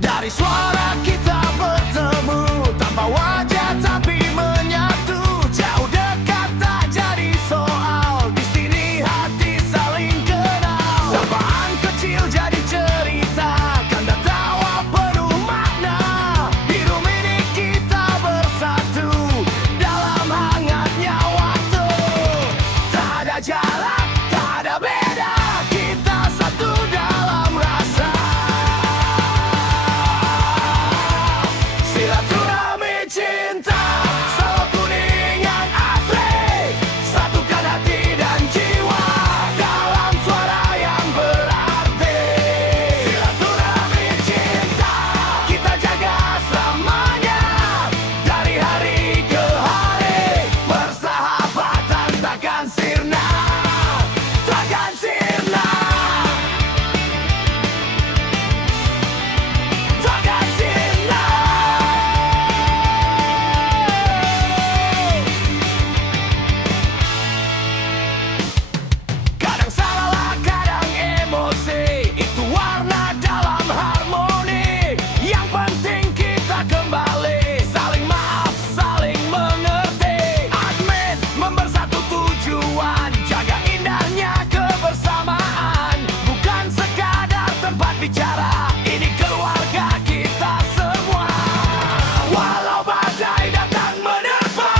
Dari suara kita bertemu, tanpa wajah tapi menyatu. Jauh dekat tak jadi soal, di sini hati saling kenal. Sapaan kecil jadi cerita, kanda tawa penuh makna. Biru ini kita bersatu, dalam hangatnya waktu. Tak ada jarak, tak ada beda, kita satu dalam rasa. Silaturahmi cinta, selalu kuningan asri. Satukan hati dan jiwa dalam suara yang berarti. Silaturahmi cinta, kita jaga selamanya. Dari hari ke hari, persahabatan takkan sirna. Takkan sirna. Takkan sirna. Kadang salah, kadang emosi, itu warna dalam harmoni. Yang penting kita kembali, saling maaf, saling mengerti. Admin membersatu tujuan, jaga indahnya kebersamaan. Bukan sekadar tempat bicara, ini keluarga kita semua. Walau badai datang menerpa,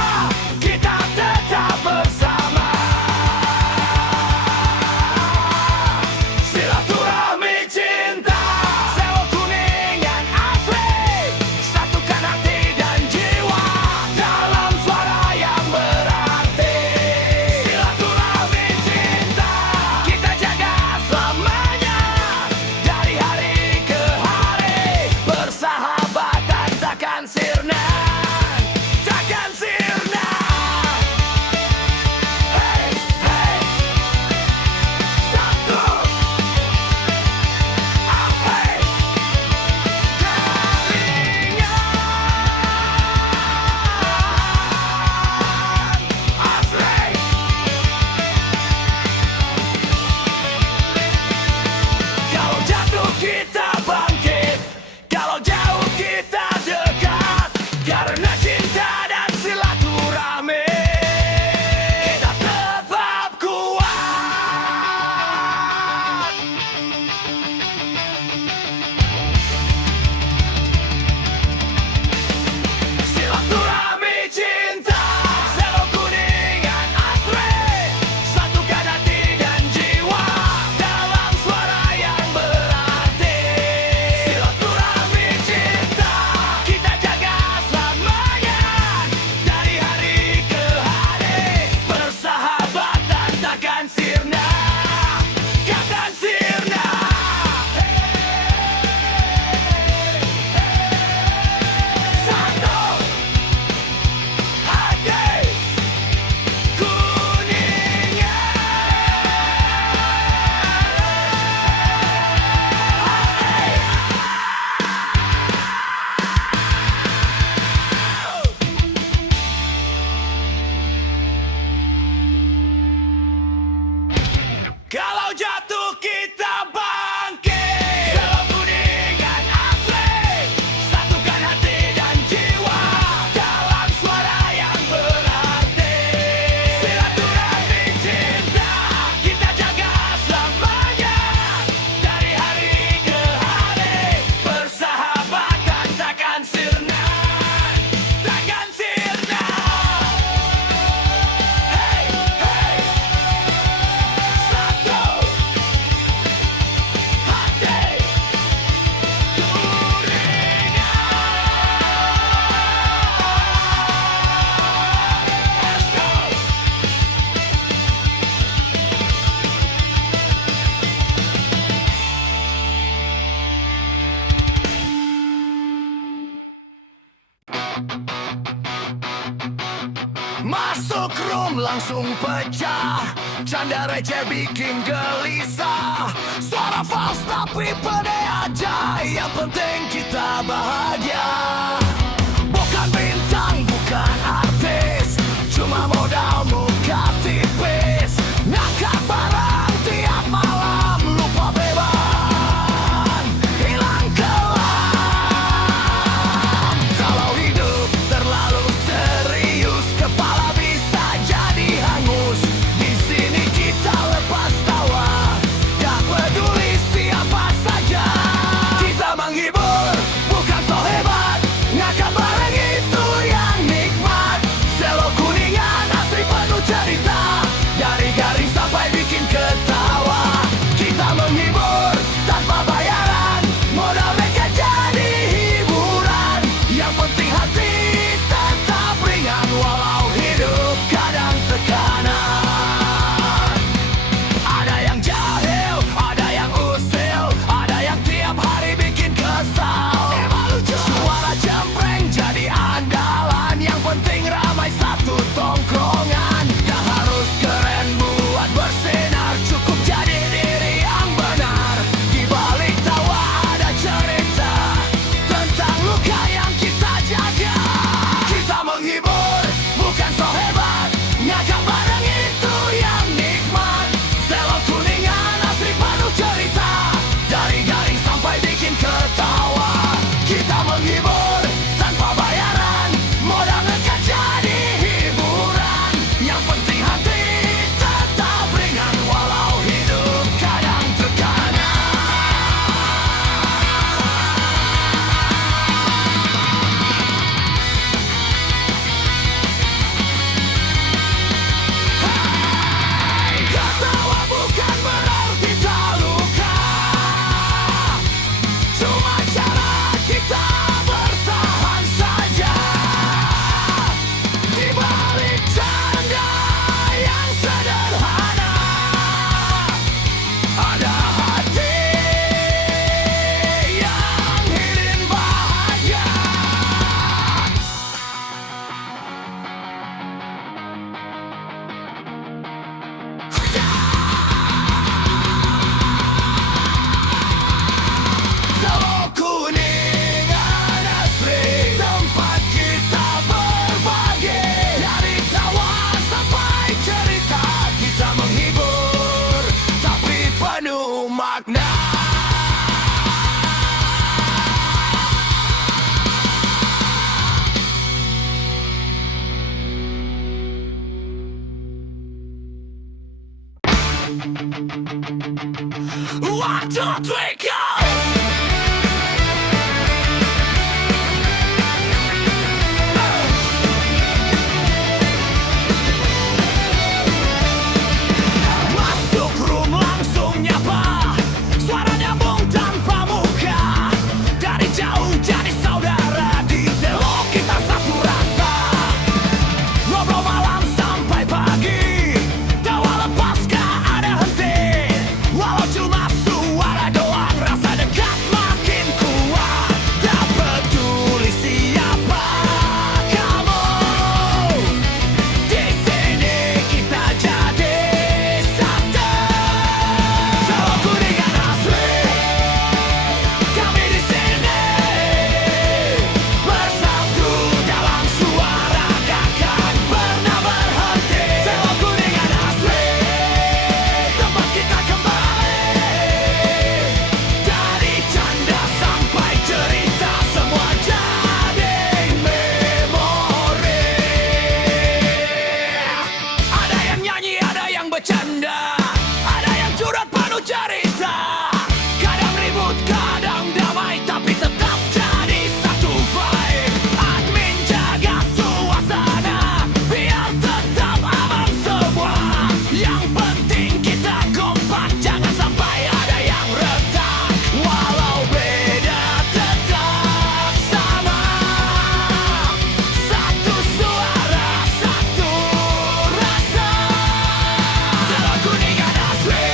kita tetap bersama. Silaturahmi cinta, selalu kuningan asli. Satukan hati dan jiwa dalam suara yang berarti. Silaturahmi cinta, kita jaga selamanya. Dari hari ke hari, persahabatan takkan sirna. Takkan sirna. Hey, hey. Satu. Hey. Keringan asri. Kalau jatuh kita bangkit, kalau jauh kita dekat. Karena cinta dan silaturahmi, kita tetap kuat. Silaturahmi cinta, selalu kuningan asri. Satukan hati dan jiwa dalam suara yang berarti. Silaturahmi cinta, kita jaga selamanya. Dari hari ke hari, persahabatan takkan sirna. Takkan sirna. Satu hati kalau jatuh kita bangkit. Selalu kuningan asli. Satukan hati dan jiwa dalam suara yang berarti. Silaturahmi cinta, kita jaga selamanya. Dari hari ke hari, persahabatan takkan sirna. Takkan sirna. Hey, hey. Satu Masuk room langsung pecah. Bercanda receh bikin gelisah. Suara fals tapi pede aja. Yang penting kita bahagia. Bukan bintang, bukan artis, cuma modal muka tipis. Ngangkat barang tiap malam, lupa beban, hilang kelam. Kalau hidup terlalu serius, kepala bisa jadi hangus. Di sini kita lepas tawa, gak peduli siapa saja. Kita menghibur, bukan so hebat. Ngangkat barang itu yang nikmat. Selo Kuningan asli penuh cerita, dari garing sampai bikin ketawa. Kita menghibur tanpa bayaran, modal mereka jadi hiburan. Yang penting hati tetap ringan, walau hidup kadang tekanan. Ada yang jahil, ada yang usil, ada yang tiap hari bikin kesal. Suara cempreng jadi andalan, yang penting ramai satu tongkrongan. Gak harus keren buat bersinar, cukup jadi diri yang benar. Di balik tawa ada cerita tentang luka yang kita jaga. Kita menghibur, bukan so hebat. Ngangkat barang itu yang nikmat. Selo Kuningan asli penuh cerita, dari garing sampai bikin ketawa. Kita menghibur tanpa bayaran, modal ngekat jadi hiburan. Yang penting hati tetap ringan, walau hidup kadang tekanan. Hai, ketawa bukan berarti tak luka, cuma cara kita bertahan saja. Di balik canda yang sederhana, ada hati yang ingin bahagia. Selo Kuningan asli, tempat kita berbagi. Dari tawa sampai cerita, kita menghibur tapi penuh makna. One, two, three, go! Masuk room langsung nyapa, suara nyambung tanpa muka. Dari jauh jadi saudara, di Selo kita satu rasa. Ngobrol malam sampai pagi, tawa lepas gak ada henti. Walau cuma suara doang, rasa dekat makin kuat. Tak peduli siapa kamu, di sini kita jadi satu. Selo Kuningan asli, kami di sini bersatu dalam suara, takkan pernah berhenti. Selo Kuningan asli, tempat kita kembali. Dari canda sampai cerita, semua jadi memori. Ada yang nyanyi, ada yang bercanda, ada yang curhat penuh cerita. Kadang ribut, kadang damai, tapi tetap jadi satu vibe. Admin jaga suasana, biar tetap aman semua. Yang penting kita kompak, jangan sampai ada yang retak. Walau beda tetap sama, satu suara, satu rasa. Selo Kuningan asli,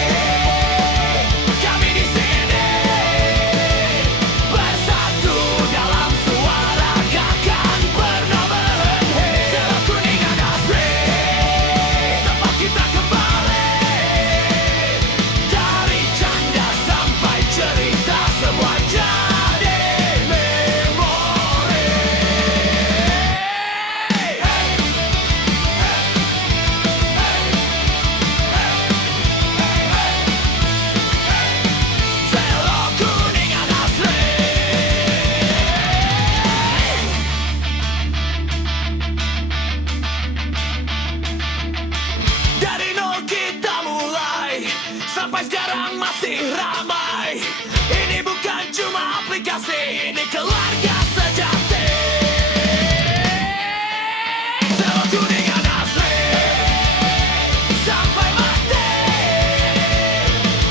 live jarang masih ramai. Ini bukan cuma aplikasi, ini keluarga sejati. Selo Kuningan asli sampai mati,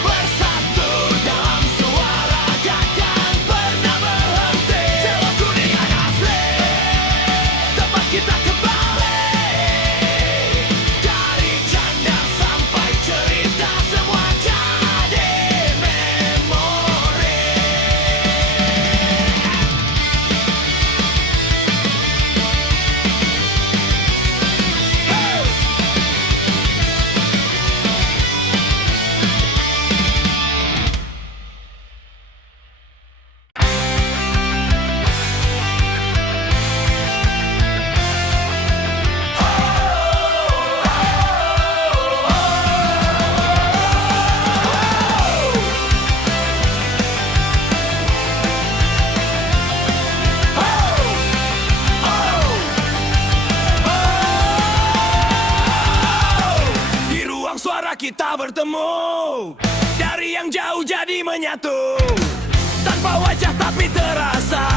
bersatu dalam suara takkan pernah berhenti. Selo Kuningan asli, tempat kita kembali. Dari canda sampai cerita semua jadi memori. Di ruang suara kita bertemu, dari yang jauh jadi menyatu. Tanpa wajah tapi terasa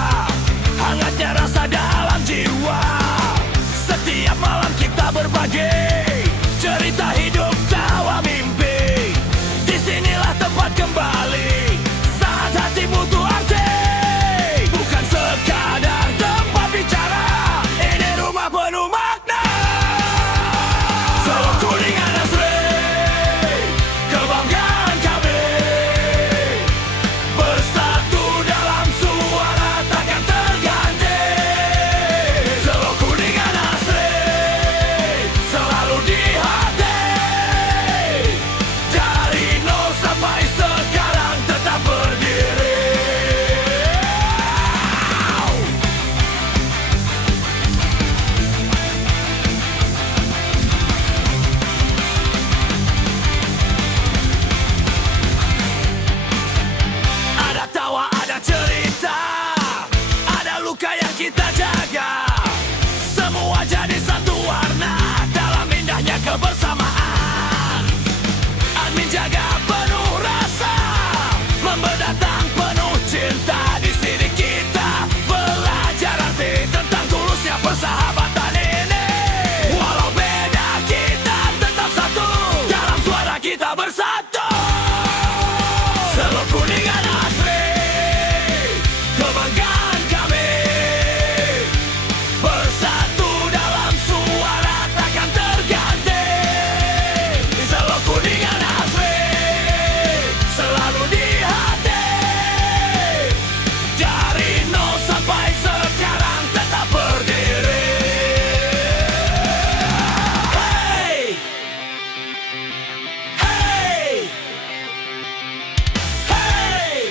hangatnya rasa dalam jiwa. Setiap malam kita berbagi cerita hidup, tawa mimpi. Disinilah tempat kembali saat hati butuh arti. Bukan sekadar tempat bicara, ini rumah penuh makna. Selo Kuningan asli, kebanggaan kami. Bersatu dalam suara takkan terganti. Selo Kuningan asli, selalu di hati. Dari nol sampai sekarang tetap berdiri. Ada tawa, ada cerita, ada luka yang kita jaga. Semua jadi satu warna dalam indahnya kebersamaan. Admin jaga penuh rasa, membedatang penuh cinta. Di sini kita belajar arti tentang tulusnya persahabatan ini. Walau beda kita tetap satu, dalam suara kita bersatu. Selo Kuningan asli, kebanggaan kami. Bersatu dalam suara takkan terganti. Selo Kuningan asli, selalu di hati. Dari nol sampai sekarang tetap berdiri. Hey, hey, hey,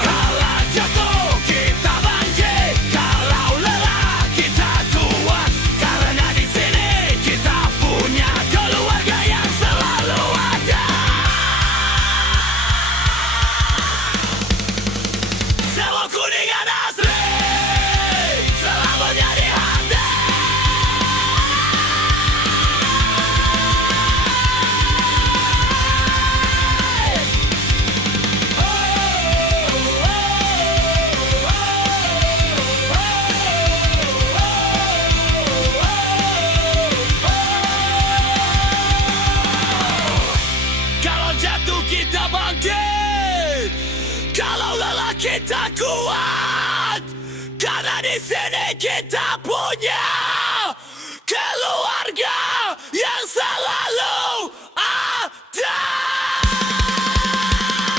Kala jatuh kita bangkit, kalau lelah kita kuat. Karena di sini kita punya keluarga yang selalu ada. Selo Kuningan asli, selalu jadi hati. Kalau jatuh kita bangkit, kalau lelah kita kuat. Karena di sini kita punya keluarga yang selalu ada.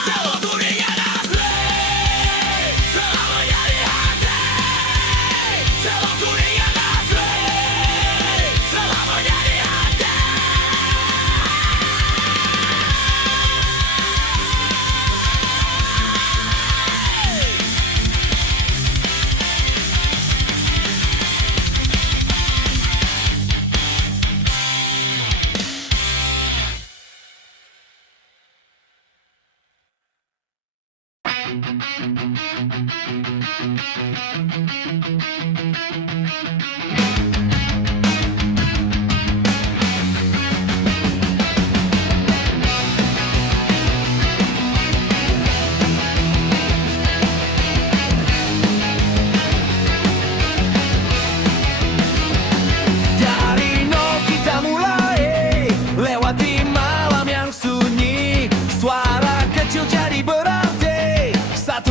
Selo Kuningan asli, selalu jadi hati. Selo Kuningan asli, selalu jadi hati. Dari nol kita mulai, lewati malam yang sunyi. Suara kecil jadi berarti, satu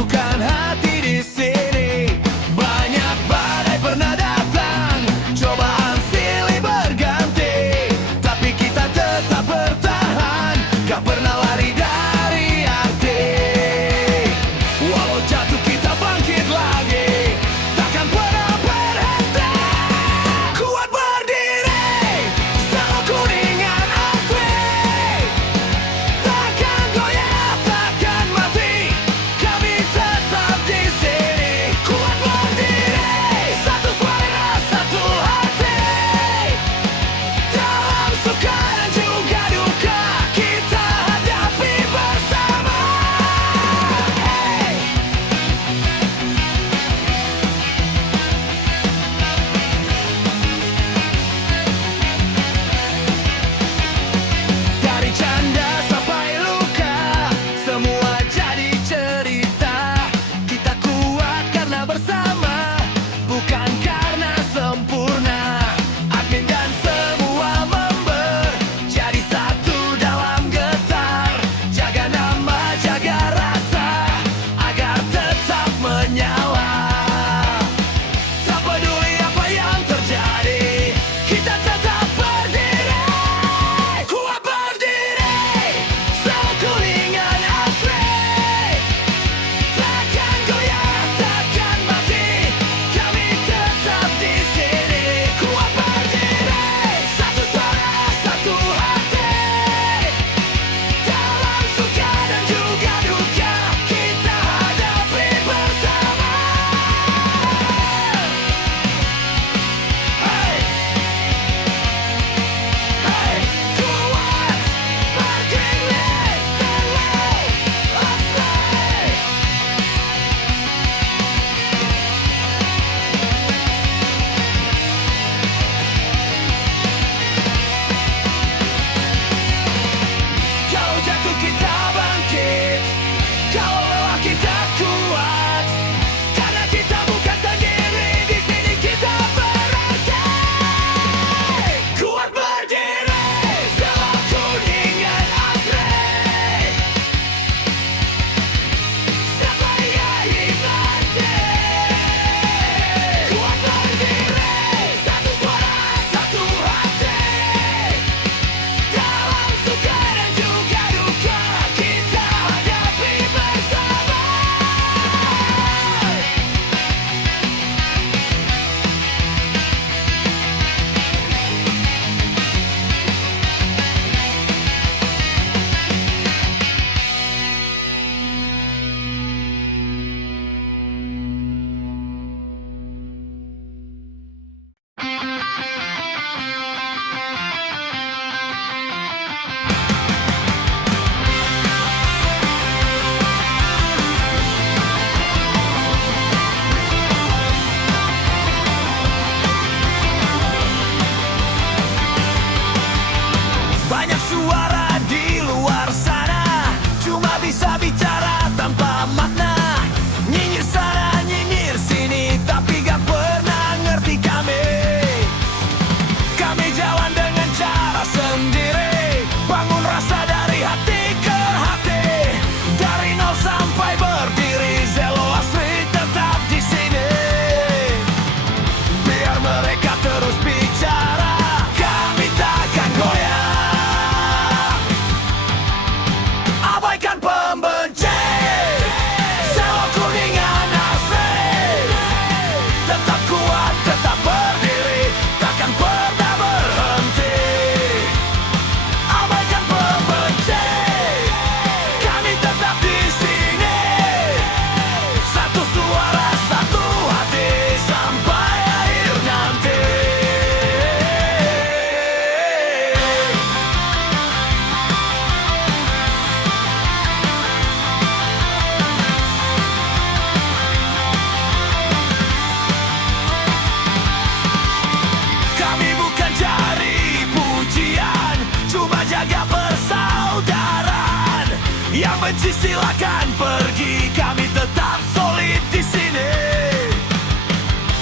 Yang benci silakan pergi, kami tetap solid di sini.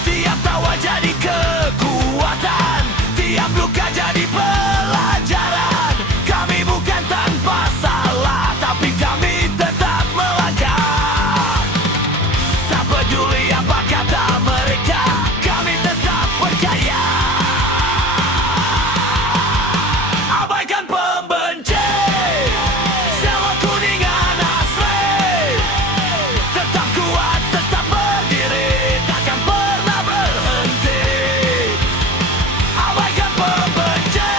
Tiap tawa jadi kekuatan, tiap luka jadi pelajaran. Kami bukan tanpa salah, tapi kami tetap melangkah. Tak peduli apa kata mereka, kami tetap percaya. Abaikan pembenci, selo kuningan asli. Tetap kuat, tetap berdiri, takkan pernah berhenti. Abaikan pembenci,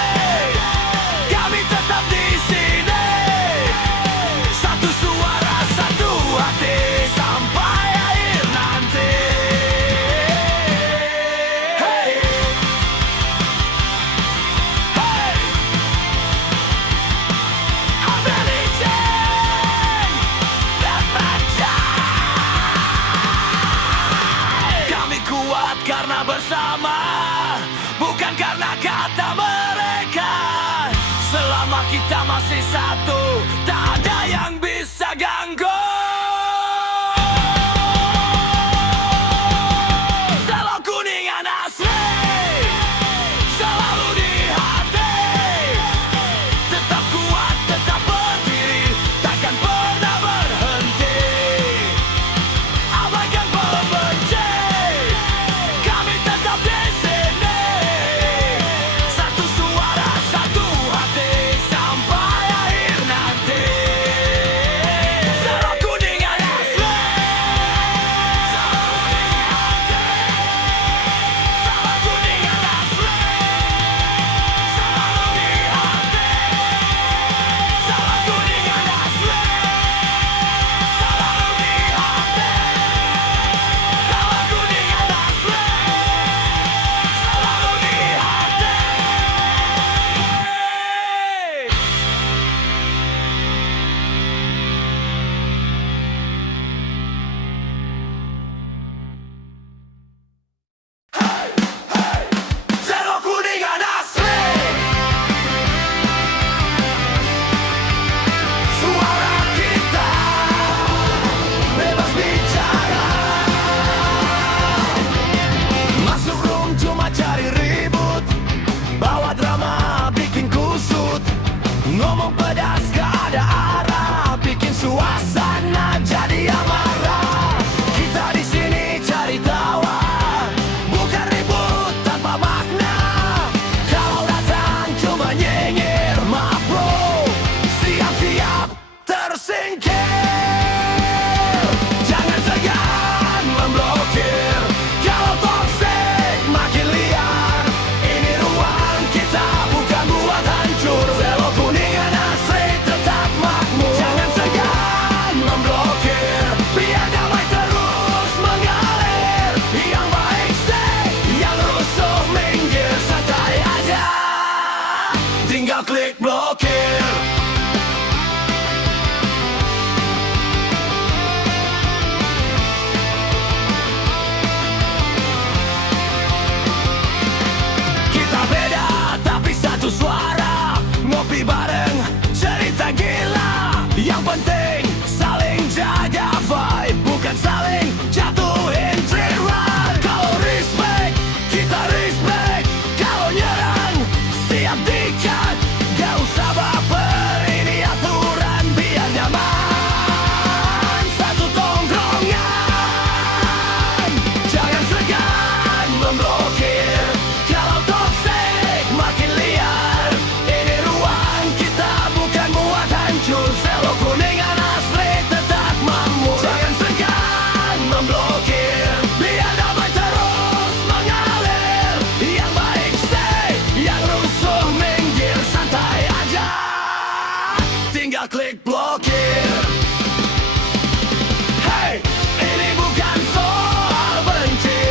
kami tetap di sini. Satu suara, satu hati, sampai akhir nanti. Hey, hey, kami kuat karena bersama, bukan karena kata mereka. Selama kita masih satu, tak ada yang bisa ganggu. Selo kuningan asli, selalu di hati. Tetap kuat, tetap berdiri, takkan pernah berhenti. Abaikan pembenci, kami tetap di sini. Satu suara, satu hati, sampai akhir nanti. Selo kuningan asli, selalu di hati. Selo kuningan asli, selalu di hati. Selo kuningan asli, selalu di hati. Selo kuningan asli, selalu di hati. Selo kuningan asli, suara kita bebas bicara. Masuk room cuma cari ribut, bawa drama bikin kusut. Ngomong pedas gak ada arah, bikin suasana jadi amarah. Kita di sini cari tawa, bukan ribut tanpa makna. Kalau datang cuma nyinyir, maaf bro, siap-siap tersingkir. Jangan segan memblokir, kalau toxic makin liar. Ini ruang kita, bukan buat hancur. Selo kuningan asli tetap makmur. Jangan segan memblokir, biar damai terus mengalir. Yang baik stay, yang rusuh minggir. Santai aja, tinggal klik blokir. Kita beda tapi satu suara, ngopi bareng cerita gila. Yang penting saling jaga vibe, bukan saling jatuhin rerun. Kalau respect, kita respect. Kalau nyerang, siap dikat. Gak usah baper, ini aturan biar nyaman. Satu tongkrongan, jangan segan memblokir. Kalau toxic makin liar, ini ruang kita, bukan buat hancur. Selo kuningan asli tetap makmur. Jangan segan memblokir, biar damai terus mengalir. Yang baik stay, yang rusuh minggir. Santai aja, tinggal klik blokir. Hey, ini bukan soal benci,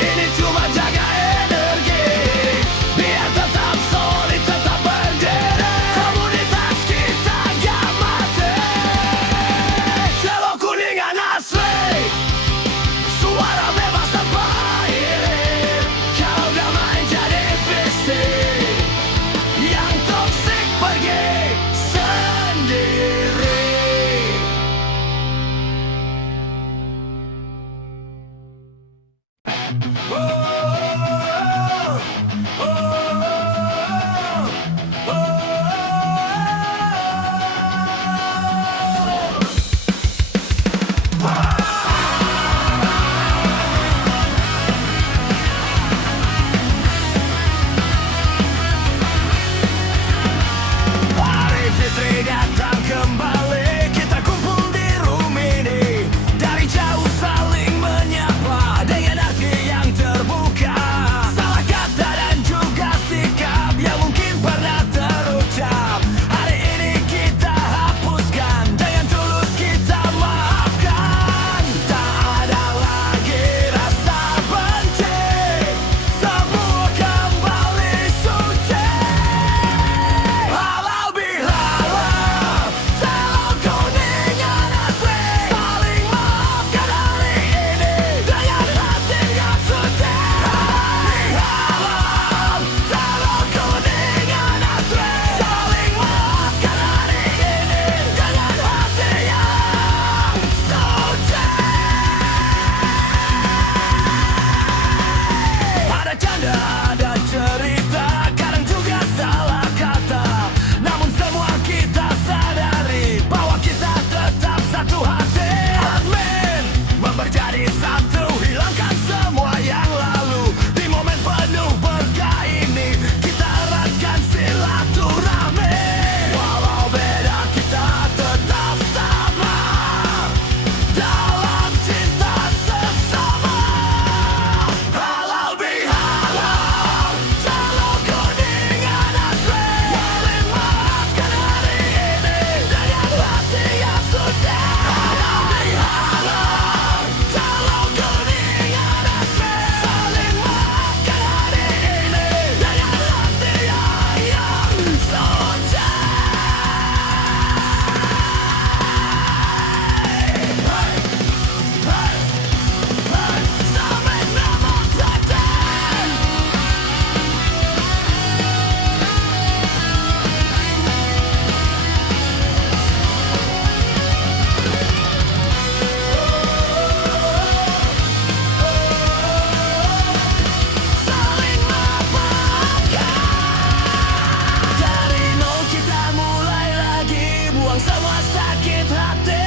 ini cuma jaga energi. Biar tetap solid, tetap berdiri. Komunitas kita gak mati. Selo kuningan asli, suara bebas tanpa iri. Kalau damai jadi visi, yang toxic pergi sendiri. sakit hati.